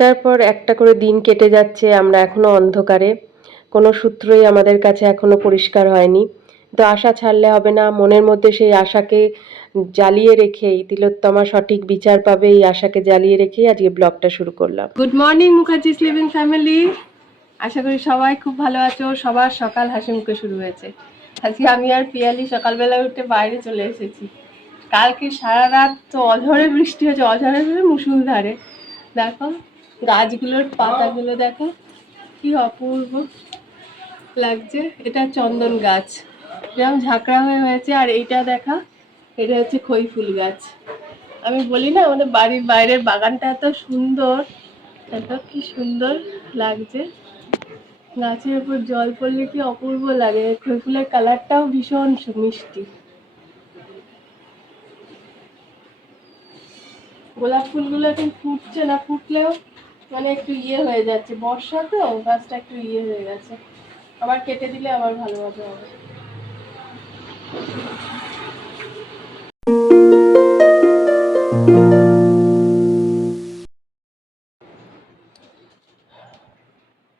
একটার পর একটা করে দিন কেটে যাচ্ছে, আমরা এখনও অন্ধকারে। কোনো সূত্রই আমাদের কাছে এখনও পরিষ্কার হয়নি। তো আশা ছাড়লে হবে না, মনের মধ্যে সেই আশাকে জ্বালিয়ে রেখেই, তিলোত্তমা সঠিক বিচার পাবে এই আশাকে জ্বালিয়ে রেখেই আজকে ব্লগটা শুরু করলাম। Good morning Mukherjee living family আশা করি সবাই খুব ভালো আছো, সবার সকাল হাসি মুখে শুরু হয়েছে। আজকে আমি আর পিয়ালি সকালবেলা উঠে বাইরে চলে এসেছি। কালকে সারা রাত তো অঝরে বৃষ্টি হয়েছে, অঝরে মুসুলধারে দেখো গাছগুলোর পাতাগুলো দেখো, কি অপূর্ব লাগছে। এটা চন্দন গাছ। যেমন ঝাঁকড়া হয়ে হয়েছে, আর এইটা দেখা, এটা হচ্ছে খই ফুল গাছ। আমি বলি না, আমাদের বাড়ির বাইরের বাগানটা এত সুন্দর, এত কি সুন্দর লাগছে। গাছের উপর জল পড়লে কি অপূর্ব লাগে। খই ফুলের কালারটাও ভীষণ মিষ্টি। গোলাপ ফুলগুলো এখন ফুটছে না, ফুটলেও মানে একটু ইয়ে হয়ে যাচ্ছে। বর্ষা তো, গাছটা একটু ইয়ে হয়ে গেছে। আবার কেটে দিলে আবার ভালোভাবে হবে।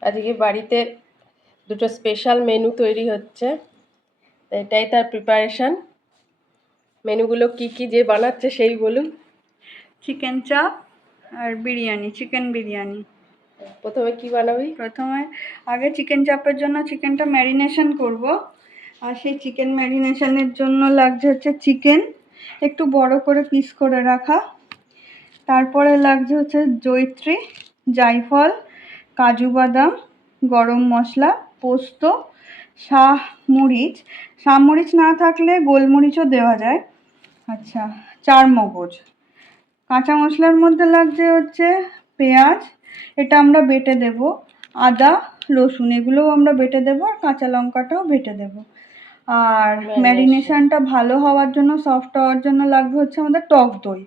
আজকে বাড়িতে দুটো স্পেশাল মেনু তৈরি হচ্ছে। এটাই তার প্রিপারেশন মেনুগুলো কি কি যে বানাচ্ছে সেই বলুন। চিকেন চাপ আর বিরিয়ানি চিকেন বিরিয়ানি। প্রথমে কি বানাবি? প্রথমে আগে চিকেন চাপের জন্য চিকেনটা ম্যারিনেশন করব। আর সেই চিকেন ম্যারিনেশনের জন্য লাগছে হচ্ছে চিকেন একটু বড় করে পিস করে রাখা। তারপরে লাগছে হচ্ছে জৈত্রী জায়ফল কাজু বাদাম গরম মশলা পোস্ত শাহ মরিচ। শাহ মরিচ না থাকলে গোলমরিচও দেওয়া যায়। আচ্ছা চার মগজ। কাঁচা মশলার মধ্যে লাগছে হচ্ছে পেঁয়াজ এটা আমরা বেটে দেব আদা রসুন এগুলোও আমরা বেটে দেবো আর কাঁচা লঙ্কাটাও বেটে দেব। আর ম্যারিনেশনটা ভালো হওয়ার জন্য সফট হওয়ার জন্য লাগবে হচ্ছে আমাদের টক দই।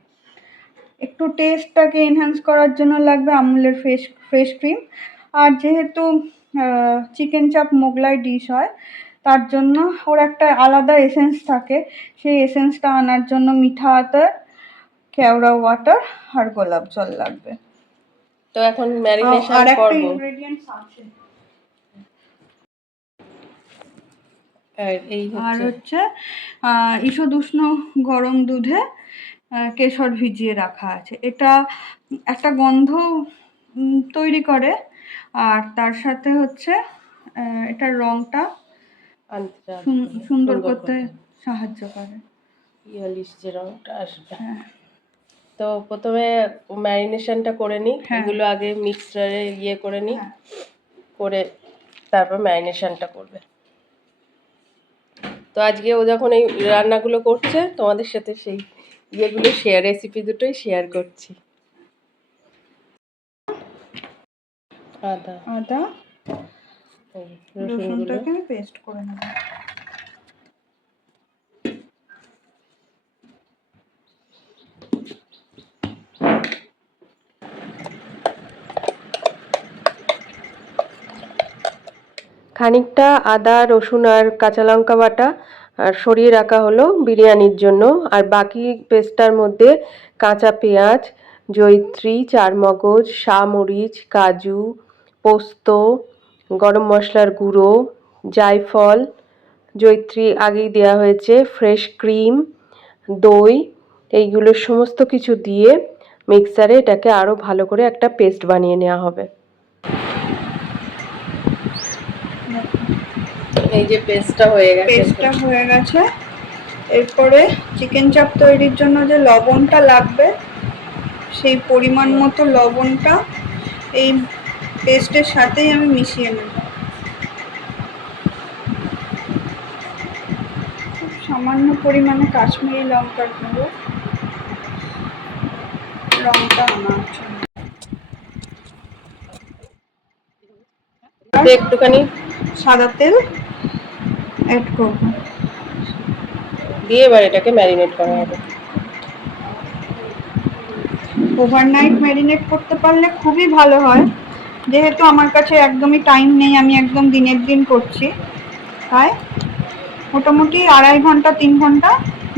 একটু টেস্টটাকে এনহ্যান্স করার জন্য লাগবে আমুলের ফ্রেশ ফ্রেশ ক্রিম আর যেহেতু চিকেন চাপ মোগলাই ডিশ হয় তার জন্য ওর একটা আলাদা এসেন্স থাকে। সেই এসেন্সটা আনার জন্য মিঠা আতর কেওড়া ওয়াটার আর গোলাপ জল লাগবে। তো এখন ম্যারিনেশন আর একটা ইনগ্রেডিয়েন্টস আছে। আর হচ্ছে ঈষদ উষ্ণ গরম দুধে কেশর ভিজিয়ে রাখা আছে। এটা একটা গন্ধ তৈরি করে আর তার সাথে হচ্ছে এটার রংটা সুন্দর করতে সাহায্য করে। ইয়ালিশ যে রঙটা আসবে। হ্যাঁ। তো প্রথমে ম্যারিনেশনটা করে নিই হ্যাঁ। এগুলো আগে মিক্সচারে ইয়ে করে নিই হ্যাঁ। করে তারপর ম্যারিনেশনটা করবে। তো আজকে ও যখন এই রান্নাগুলো করছে তোমাদের সাথে সেই ইয়েগুলো শেয়ার রেসিপি দুটোই শেয়ার করছি। আদা। আদা এই রসুনটাকে আমি পেস্ট করে নেব। খানিকটা আদা, রসুন আর কাঁচা লঙ্কা বাটা সরিয়ে রাখা হলো বিরিয়ানির জন্য। আর বাকি পেস্টটার মধ্যে কাঁচা পেঁয়াজ জৈত্রী চারমগজ মরিচ কাজু, পোস্ত, গরম মশলার গুঁড়ো, জায়ফল জৈত্রী আগেই দেওয়া হয়েছে, ফ্রেশ ক্রিম, দই, এইগুলো সমস্ত কিছু দিয়ে মিক্সারে এটাকে আরও ভালো করে একটা পেস্ট বানিয়ে নেওয়া হবে। এই যে পেস্টটা হয়ে পেস্টটা হয়ে গেছে। এরপরে চিকেন চাপ তৈরির জন্য যে লবণটা লাগবে সেই পরিমাণ মতো লবণটা এই পেস্টের সাথেই আমি মিশিয়ে নেব। খুব সামান্য পরিমাণে কাশ্মীরি লঙ্কার গুঁড়ো। রংটা আনার জন্য একটুখানি। সাদা তেল। অ্যাড করব। দিয়ে এবার এটাকে ম্যারিনেট করা হবে। ওভারনাইট ম্যারিনেট করতে পারলে খুবই ভালো হয়। যেহেতু আমার কাছে একদমই টাইম নেই আমি একদম দিনের দিন করছি। তাই মোটামুটি আড়াই ঘণ্টা তিন ঘণ্টা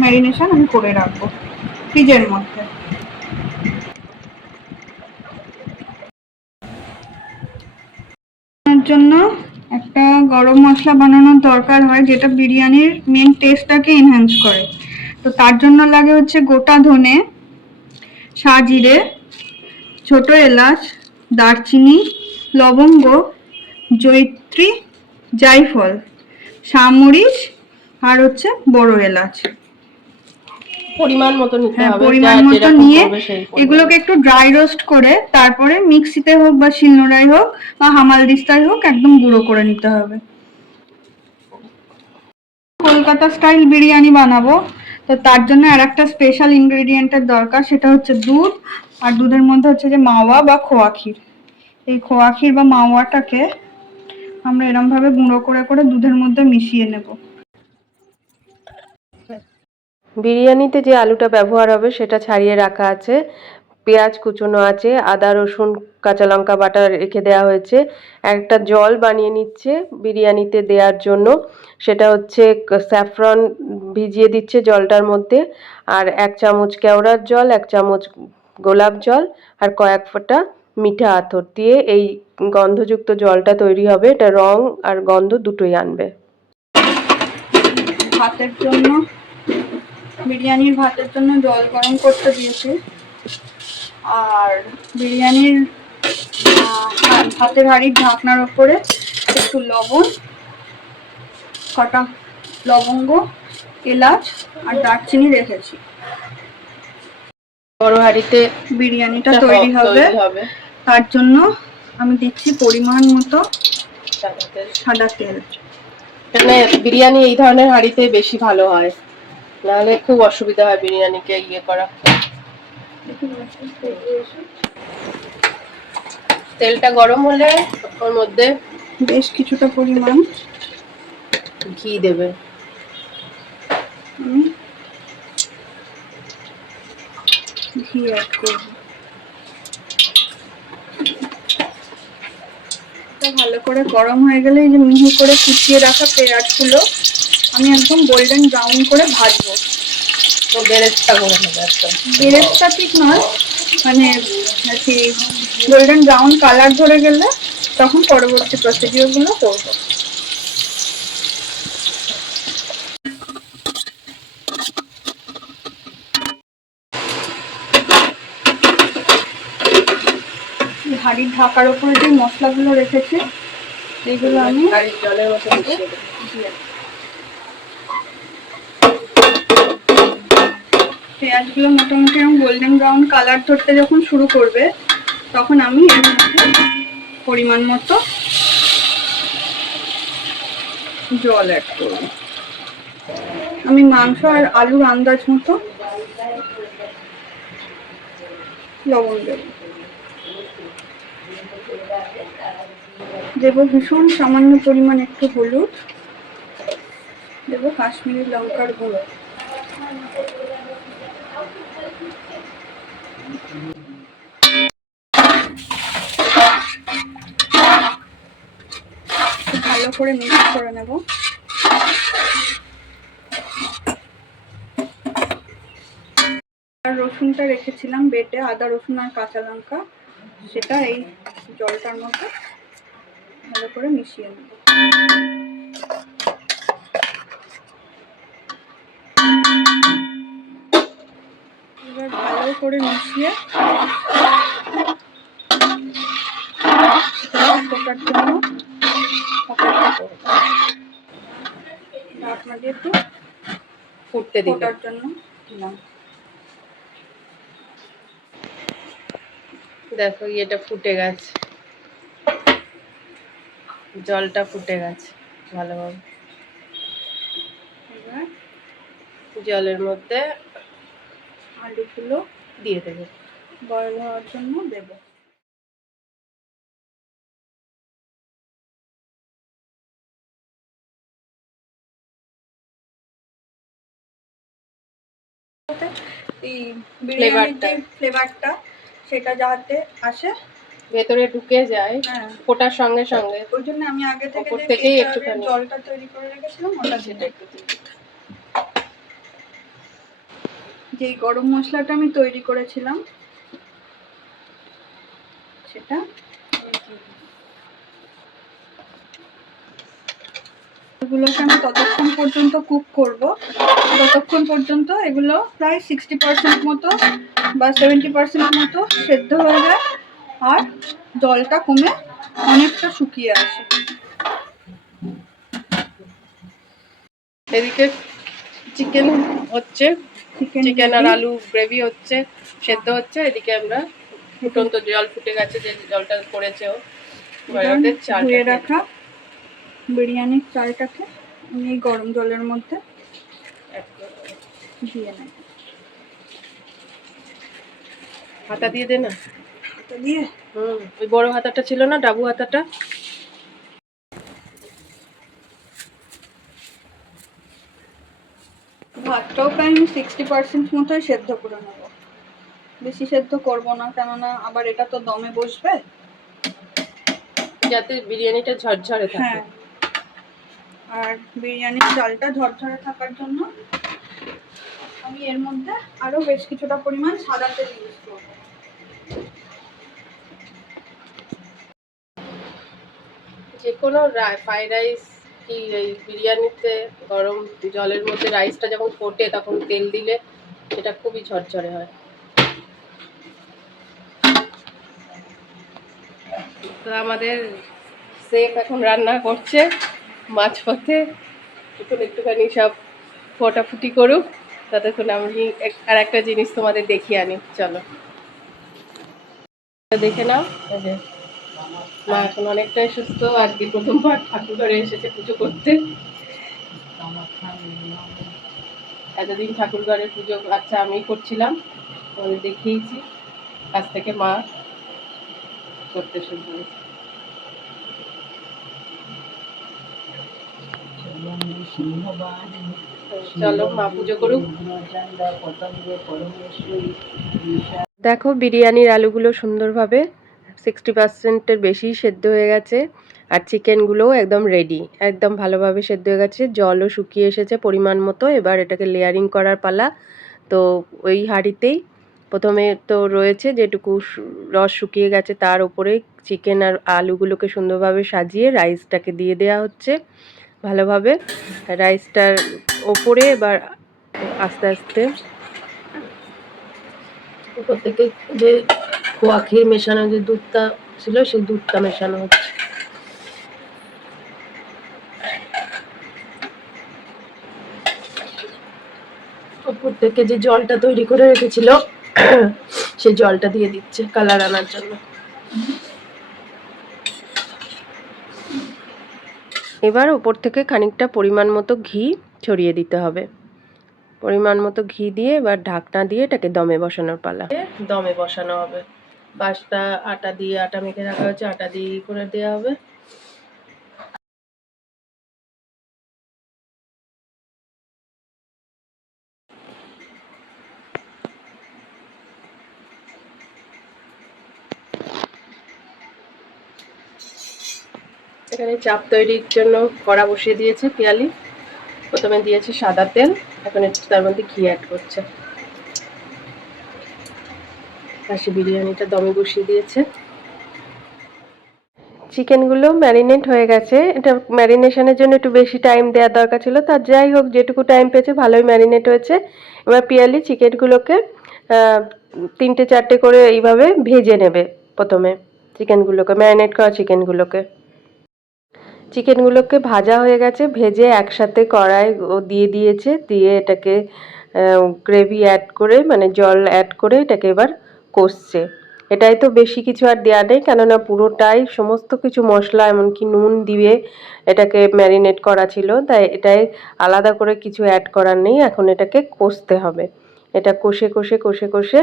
ম্যারিনেশন আমি করে রাখব ফ্রিজের মধ্যে। জন্য একটা গরম মশলা বানানোর দরকার হয় যেটা বিরিয়ানির মেন টেস্টটাকে এনহ্যান্স করে। তো তার জন্য লাগে হচ্ছে গোটা ধনে, সাজিরে, ছোট এলাচ, দারচিনি, লবঙ্গ জৈত্রী জায়ফল সামরিচ আর হচ্ছে বড় এলাচ। পরিমাণ মতো নিতে হ্যাঁ হবে পরিমাণ মতো নিয়ে। এগুলোকে একটু ড্রাই রোস্ট করে তারপরে মিক্সিতে হোক বা শিলনোড়ায় হোক বা হামালদিস্তায় হোক একদম গুঁড়ো করে নিতে হবে। কলকাতা স্টাইল বিরিয়ানি বানাবো তো তার জন্য আর একটা স্পেশাল ইনগ্রেডিয়েন্টের দরকার সেটা হচ্ছে দুধ আর দুধের মধ্যে হচ্ছে যে মাওয়া বা খোয়া ক্ষীর। এই খোয়া ক্ষীর বা মাওয়াটাকে আমরা এরম ভাবে গুঁড়ো করে করে দুধের মধ্যে মিশিয়ে নেব। বিরিয়ানিতে যে আলুটা ব্যবহার হবে সেটা ছাড়িয়ে রাখা আছে। পেঁয়াজ কুচোনো আছে, আদা, রসুন, কাঁচা লঙ্কা বাটা রেখে দেওয়া হয়েছে। একটা জল বানিয়ে নিচ্ছে বিরিয়ানিতে দেওয়ার জন্য। সেটা হচ্ছে স্যাফরন ভিজিয়ে দিচ্ছে জলটার মধ্যে। আর এক চামচ কেওড়ার জল, এক চামচ গোলাপ জল আর কয়েক ফোঁটা মিঠা আতর দিয়ে এই গন্ধযুক্ত জলটা তৈরি হবে। এটা রং আর গন্ধ দুটোই আনবে। ভাতের জন্য বিরিয়ানির ভাতের জন্য জল গরম করতে দিয়েছি। আর বিরিয়ানির ভাতের হাড়ির ঢাকনার ওপরে একটু লবণ কটা লবঙ্গ এলাচ আর দারচিনি রেখেছি। বড় হাঁড়িতে বিরিয়ানিটা তৈরি হবে। তার জন্য আমি দিচ্ছি পরিমাণ মতো সাদা তেল। বিরিয়ানি এই ধরনের হাঁড়িতে বেশি ভালো হয়। নাহলে খুব অসুবিধা হয় বিরিয়ানিকে ইয়ে করা। তেলটা গরম হলে ওর মধ্যে বেশ কিছুটা পরিমাণ ঘি দেবে। ঘি অ্যাড করব। ভালো করে গরম হয়ে গেলে এই যে মিহি করে কুচিয়ে রাখা পেঁয়াজগুলো আমি একদম গোল্ডেন ব্রাউন করে ভাজবো। তো বেরেস্তা করে নেবে একদম। বেরেস্তা ঠিক নয় মানে কি গোল্ডেন ব্রাউন কালার ধরে গেলে তখন পরবর্তী প্রসিডিওরগুলো করব। হাঁড়ির ঢাকার ওপরে যে মশলাগুলো রেখেছি এগুলো আমি হাঁড়ির জলের মতো মিশিয়ে পেঁয়াজগুলো মোটামুটি এরকম গোল্ডেন ব্রাউন কালার ধরতে যখন শুরু করবে, তখন আমি এর মধ্যে পরিমাণ মতো জল অ্যাড করব। আমি মাংস আর আলুর আন্দাজ মতো লবণ দেব। দেবো ভীষণ সামান্য পরিমাণ একটু হলুদ, দেব কাশ্মীরি লঙ্কার গুঁড়ো। করে মিক্স করে নেব। আর রসুনটা রেখেছিলাম বেটে, আদা রসুন আর কাঁচা লঙ্কা। সেটা এই জলটার মধ্যে ভালো করে মিশিয়ে নেব। এবার ভালো করে মিশিয়ে জন্য ঢাকনা দিয়ে একটু ফুটতে ফোটার জন্য দিলাম। দেখো এটা ফুটে গেছে। জলটা ফুটে গেছে ভালোভাবে। এবার জলের মধ্যে আলুগুলো দিয়ে দেবে। বয়েল হওয়ার জন্য দেব। এই বিরিয়ানির ফ্লেভারটা সেটা যাতে আসে। ভেতরে ঢুকে যায় হ্যাঁ। ফোটার সঙ্গে সঙ্গে। ওই জন্য আমি আগে থেকে থেকেই একটুখানি। জলটা তৈরি করে রেখেছিলাম ওটা সেটা একটু যেই গরম মশলাটা আমি তৈরি করেছিলাম সেটা আমি দিয়ে দিই। এগুলোকে আমি ততক্ষণ পর্যন্ত কুক করব। ততক্ষণ পর্যন্ত এগুলো প্রায় সিক্সটি পার্সেন্ট মতো বা সেভেন্টি পার্সেন্ট মতো সেদ্ধ হয়ে যায় আর জলটা কমে অনেকটা শুকিয়ে আসে। এদিকে চিকেন হচ্ছে চিকেন আর আলু গ্রেভি হচ্ছে সেদ্ধ হচ্ছে। এদিকে আমরা ফুটন্ত জল ফুটে গেছে যে জলটা করেছে ও রাখা। বিরিয়ানির চালটাকে আমি এই গরম জলের মধ্যে দিয়ে নেব। হাতা দিয়ে দে না। দিয়ে? হুম ওই বড় হাতাটা ছিল না ডাবু হাতাটা? ভাতটাও প্রায় আমি সিক্সটি পার্সেন্ট মতোই সেদ্ধ করে নেব। বেশি সেদ্ধ করব না কেননা আবার এটা তো দমে বসবে। যাতে বিরিয়ানিটা ঝরঝরে থাকে। হ্যাঁ আর বিরিয়ানির চালটা ঝরঝরে থাকার জন্য আমি এর মধ্যে আরও বেশ কিছুটা পরিমাণ সাদা তেল ইউজ করব। যে কোনো ফ্রাইড রাইস কি এই বিরিয়ানিতে গরম জলের মধ্যে রাইসটা যখন ফোটে তখন তেল দিলে সেটা খুবই ঝরঝরে হয়। তো আমাদের সেফ এখন রান্না করছে। মাঝপথে এখন একটুখানি সব ফোটাফুটি করুক, ততক্ষণ আমি আর একটা জিনিস তোমাদের দেখিয়ে আনি, চলো। দেখে নাও মা এখন অনেকটাই সুস্থ আজকে প্রথমবার ঠাকুর ঘরে এসেছে পুজো করতে। এতদিন ঠাকুর ঘরে পুজো আচ্ছা আমি করছিলাম, তোমাদের দেখিয়েছি। আজ থেকে মা করতে শুরু করেছে। দেখো বিরিয়ানির আলুগুলো সুন্দরভাবে সিক্সটি পার্সেন্টের বেশি সেদ্ধ হয়ে গেছে আর চিকেনগুলোও একদম রেডি একদম ভালোভাবে সেদ্ধ হয়ে গেছে। জলও শুকিয়ে এসেছে পরিমাণ মতো। এবার এটাকে লেয়ারিং করার পালা। তো ওই হাঁড়িতেই প্রথমে তো রয়েছে যেটুকু রস শুকিয়ে গেছে তার উপরে চিকেন আর আলুগুলোকে সুন্দরভাবে সাজিয়ে রাইসটাকে দিয়ে দেওয়া হচ্ছে। ভালোভাবে রাইসটার ওপরে এবার আস্তে আস্তে। উপর থেকে যে খোয়া খেয়ে মেশানো যে দুধটা ছিল, সেই দুধটা মেশানো হচ্ছে। উপর থেকে যে জলটা তৈরি করে রেখেছিল, সেই জলটা দিয়ে দিচ্ছে কালার আনার জন্য। এবার ওপর থেকে খানিকটা পরিমাণ মতো ঘি ছড়িয়ে দিতে হবে। পরিমাণ মতো ঘি দিয়ে এবার ঢাকনা দিয়ে এটাকে দমে বসানোর পালা। দমে বসানো হবে। বাসটা আটা দিয়ে আটা মেখে রাখা হয়েছে, আটা দিয়ে করে দেওয়া হবে। এখানে চাপ তৈরির জন্য কড়া বসিয়ে দিয়েছে পিয়ালি। প্রথমে দিয়েছে সাদা তেল, এখন একটু তার মধ্যে ঘি অ্যাড করছে। পাশে বিরিয়ানিটা দমে বসিয়ে দিয়েছে। চিকেনগুলো ম্যারিনেট হয়ে গেছে। এটা ম্যারিনেশনের জন্য একটু বেশি টাইম দেওয়ার দরকার ছিল। তার যাই হোক, যেটুকু টাইম পেয়েছে, ভালোই ম্যারিনেট হয়েছে। এবার পিয়ালি চিকেনগুলোকে তিনটে চারটে করে এইভাবে ভেজে নেবে প্রথমে। চিকেনগুলোকে, ম্যারিনেট করা চিকেনগুলোকে। চিকেনগুলোকে ভাজা হয়ে গেছে, ভেজে একসাথে কড়াই ও দিয়ে দিয়েছে, দিয়ে এটাকে গ্রেভি অ্যাড করে মানে জল অ্যাড করে এটাকে এবার কষছে। এটাই তো বেশি কিছু আর দেওয়া নেই, কেননা পুরোটাই সমস্ত কিছু মশলা, এমনকি নুন দিয়ে এটাকে ম্যারিনেট করা ছিল, তাই এটাই আলাদা করে কিছু অ্যাড করার নেই, এখন এটাকে কষতে হবে। এটা কষে কষে কষে কষে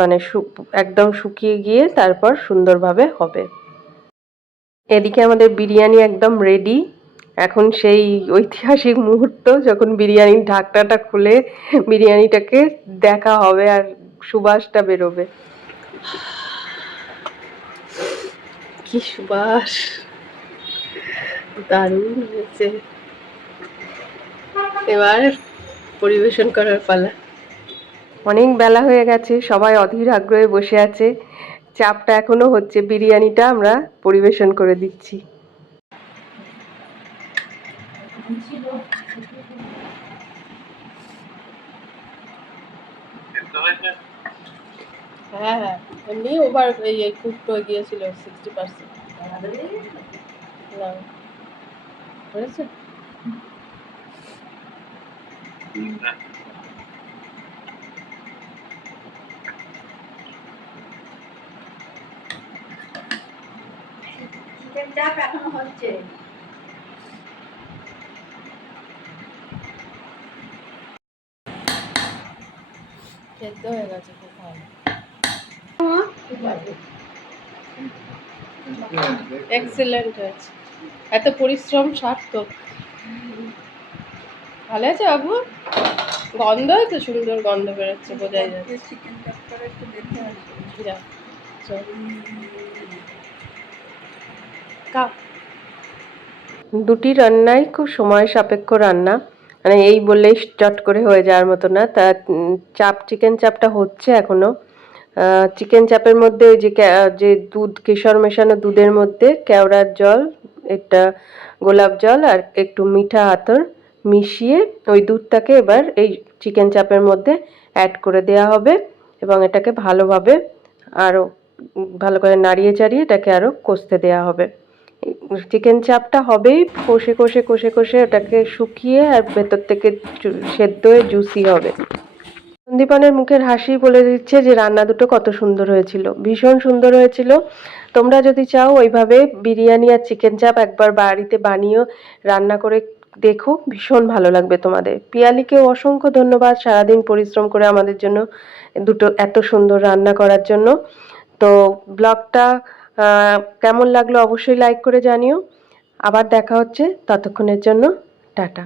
মানে একদম শুকিয়ে গিয়ে তারপর সুন্দরভাবে হবে। এদিকে আমাদের বিরিয়ানি একদম রেডি এখন সেই ঐতিহাসিক মুহূর্ত যখন বিরিয়ানির ঢাকনাটা খুলে বিরিয়ানিটাকে দেখা হবে আর সুবাসটা বেরোবে। কি সুবাস! দারুণ হয়েছে। এবার পরিবেশন করার পালা। অনেক বেলা হয়ে গেছে সবাই অধীর আগ্রহে বসে আছে। চাপটা এখনও হচ্ছে, বিরিয়ানিটা আমরা পরিবেশন করে দিচ্ছি। হ্যাঁ হ্যাঁ এমনি ওভার এই কুকড হয়ে গিয়েছিল সিক্সটি পার্সেন্ট না চিকেন চাপ এখনও হচ্ছে। সেদ্ধ হয়ে গেছে খুব ভালো এক্সিলেন্ট হয়েছে। এত পরিশ্রম সার্থক। ভালো আছে বাবু? গন্ধ তো সুন্দর গন্ধ বেরোচ্ছে বোঝাই যাচ্ছে। চিকেন চাপ করে একটু দুটি রান্নাই খুব সময় সাপেক্ষ রান্না। মানে এই বললেই চট করে হয়ে যাওয়ার মতো না। তা চাপ চিকেন চাপটা হচ্ছে এখনও। চিকেন চাপের মধ্যে যে যে দুধ, কেশর মেশানো দুধের মধ্যে কেওড়ার জল, একটা গোলাপ জল আর একটু মিঠা আতর মিশিয়ে ওই দুধটাকে এবার এই চিকেন চাপের মধ্যে অ্যাড করে দেওয়া হবে এবং এটাকে ভালোভাবে আরও ভালো করে নাড়িয়ে চাড়িয়ে এটাকে আরও কষতে দেওয়া হবে। চিকেন চাপটা হবেই, কষে কষে কষে কষে ওটাকে শুকিয়ে আর ভেতর থেকে সেদ্ধ হয়ে জুসি হবে। সন্দীপানের মুখের হাসি বলে দিচ্ছে যে রান্না দুটো কত সুন্দর হয়েছিল, ভীষণ সুন্দর হয়েছিল। তোমরা যদি চাও ওইভাবে বিরিয়ানি আর চিকেন চাপ একবার বাড়িতে বানিয়েও রান্না করে দেখো, ভীষণ ভালো লাগবে তোমাদের। পিয়ালিকেও অসংখ্য ধন্যবাদ সারাদিন পরিশ্রম করে আমাদের জন্য দুটো এত সুন্দর রান্না করার জন্য। তো ব্লগটা কেমন লাগল অবশ্যই লাইক করে জানিও। আবার দেখা হচ্ছে ততক্ষণের জন্য টাটা।